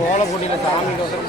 கோல போட்டியில் சாமி கோசரம்